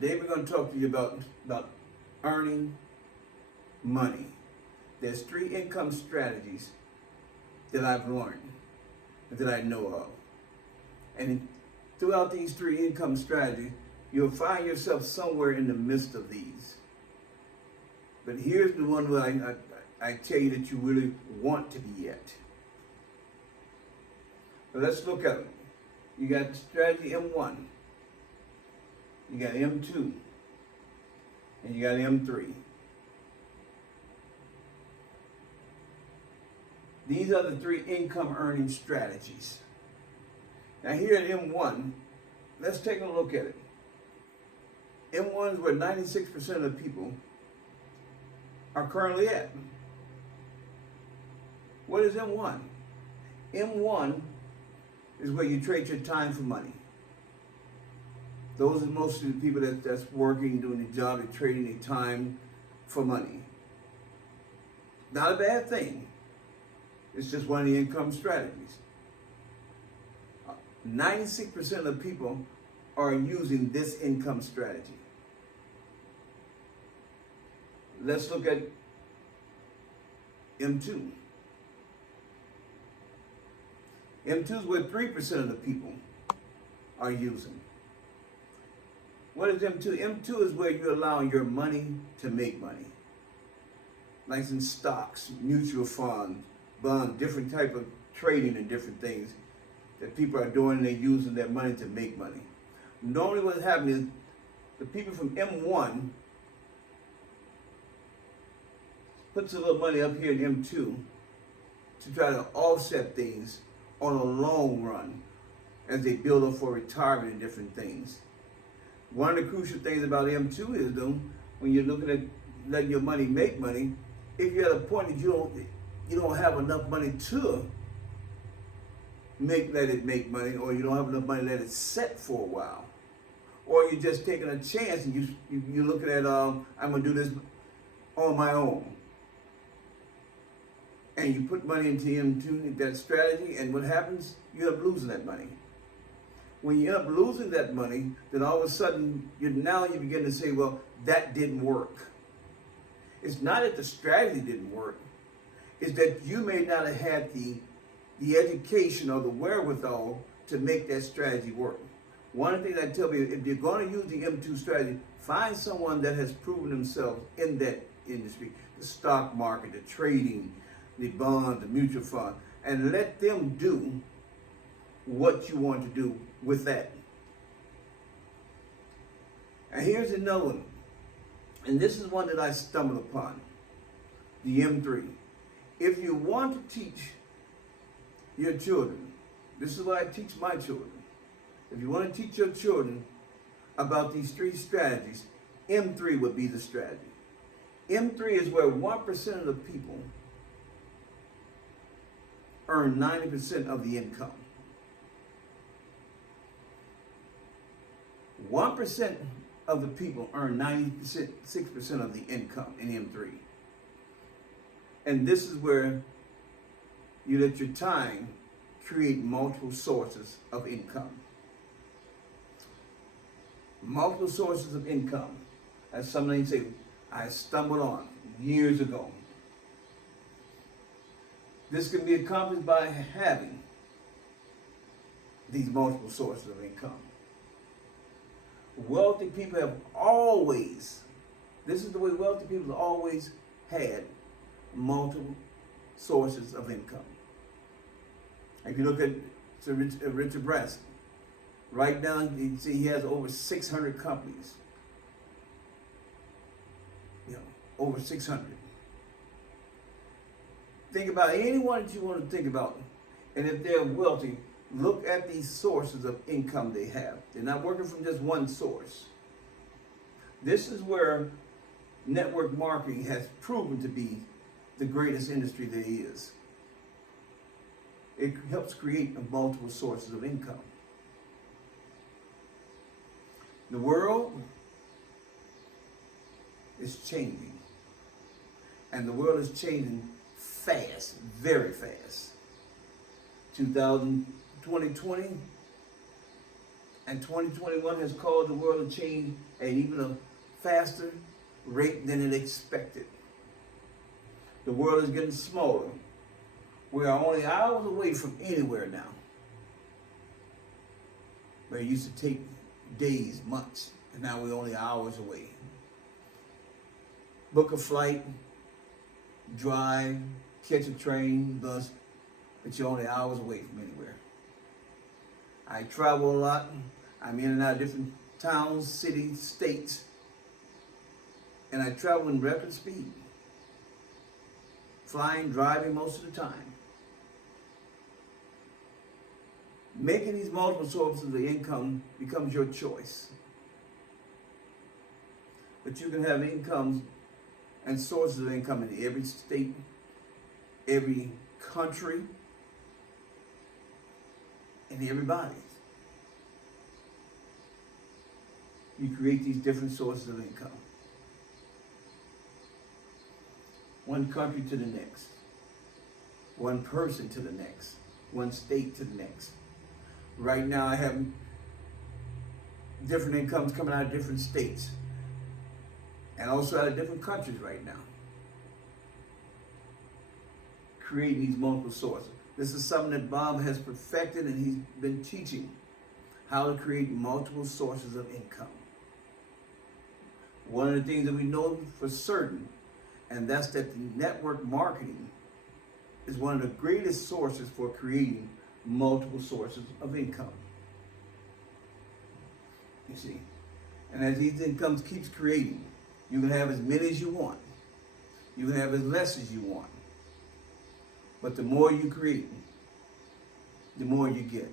Today we're going to talk to you about earning money. There's 3 income strategies that I've learned, that I know of. And throughout these 3 income strategies, you'll find yourself somewhere in the midst of these. But here's the one where I tell you that you really want to be at. But let's look at them. You got strategy M1, you got M2, and you got M3. These are the 3 income earning strategies. Now here at M1, let's take a look at it. M1 is where 96% of the people are currently at. What is M1? M1 is where you trade your time for money. Those are most of the people that's working, doing the job, they're trading their time for money. Not a bad thing. It's just one of the income strategies. 96% of the people are using this income strategy. Let's look at M2. M2 is what 3% of the people are using. What is M2? M2 is where you allow your money to make money. Like in stocks, mutual funds, bonds, different type of trading and different things that people are doing, and they're using their money to make money. Normally what's happening is the people from M1 puts a little money up here in M2 to try to offset things on a long run as they build up for retirement and different things. One of the crucial things about M2 is, though, when you're looking at letting your money make money, if you're at a point that you don't have enough money to let it make money, or you don't have enough money to let it set for a while, or you're just taking a chance and you're looking at I'm gonna do this on my own, and you put money into M2, that strategy, and what happens? You end up losing that money. When you end up losing that money, then all of a sudden you begin to say, well, that didn't work. It's not that the strategy didn't work. It's that you may not have had the education or the wherewithal to make that strategy work. One of the things I tell you, if you're going to use the M2 strategy, find someone that has proven themselves in that industry, the stock market, the trading, the bonds, the mutual fund, and let them do what you want to do with that. And here's another one, and this is one that I stumbled upon, the M3. If you want to teach your children, this is what I teach my children. If you want to teach your children about these 3 strategies, M3 would be the strategy. M3 is where 1% of the people earn 90% of the income. 1% of the people earn 96% of the income in M3. And this is where you let your time create multiple sources of income. Multiple sources of income. That's something say I stumbled on years ago. This can be accomplished by having these multiple sources of income. Wealthy people have always, this is the way wealthy people have always had multiple sources of income. If you look at Sir Richard Branson, right now you see he has over 600 companies. Over 600. Think about anyone that you want to think about, and if they're wealthy, look at these sources of income they have. They're not working from just one source. This is where network marketing has proven to be the greatest industry there is. It helps create multiple sources of income. The world is changing, and the world is changing fast, very fast. 2020 and 2021 has caused the world to change at even a faster rate than it expected. The world is getting smaller. We are only hours away from anywhere now. Where it used to take days, months, and now we're only hours away. Book a flight, drive, catch a train, bus, but you're only hours away from anywhere. I travel a lot. I'm in and out of different towns, cities, states, and I travel in record speed. Flying, driving most of the time. Making these multiple sources of income becomes your choice. But you can have incomes and sources of income in every state, every country, and everybody. You create these different sources of income. One country to the next, one person to the next, one state to the next. Right now I have different incomes coming out of different states and also out of different countries right now. Creating these multiple sources. This is something that Bob has perfected, and he's been teaching how to create multiple sources of income. One of the things that we know for certain, and that's that the network marketing is one of the greatest sources for creating multiple sources of income. You see, and as these incomes keeps creating, you can have as many as you want. You can have as less as you want. But the more you create, the more you get.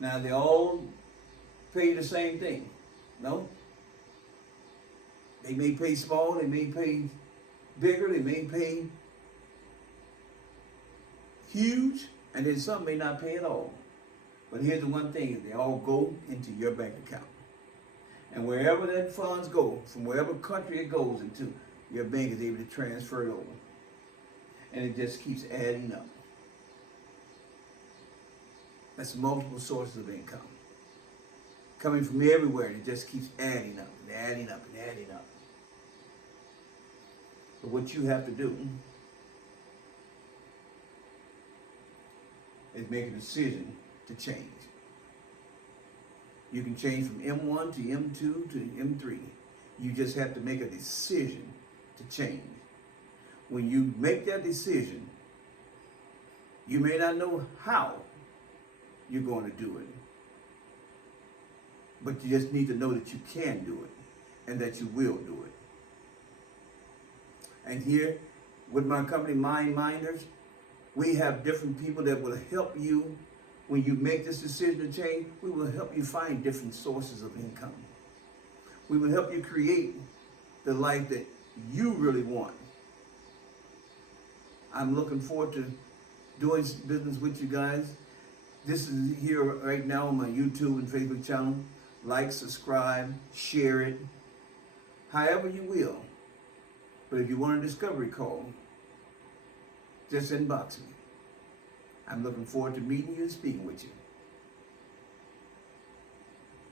Now they all pay the same thing. No? They may pay small, they may pay bigger, they may pay huge, and then some may not pay at all. But here's the one thing, they all go into your bank account. And wherever that funds go, from wherever country it goes into, your bank is able to transfer it over. And it just keeps adding up. That's multiple sources of income. Coming from everywhere, and it just keeps adding up and adding up and adding up. But what you have to do is make a decision to change. You can change from M1 to M2 to M3. You just have to make a decision to change. When you make that decision, you may not know how you're going to do it, but you just need to know that you can do it and that you will do it. And here, with my company, Mind Minders, we have different people that will help you when you make this decision to change. We will help you find different sources of income. We will help you create the life that you really want. I'm looking forward to doing business with you guys. This is here right now on my YouTube and Facebook channel. Like, subscribe, share it, however you will. But if you want a discovery call, just inbox me. I'm looking forward to meeting you and speaking with you.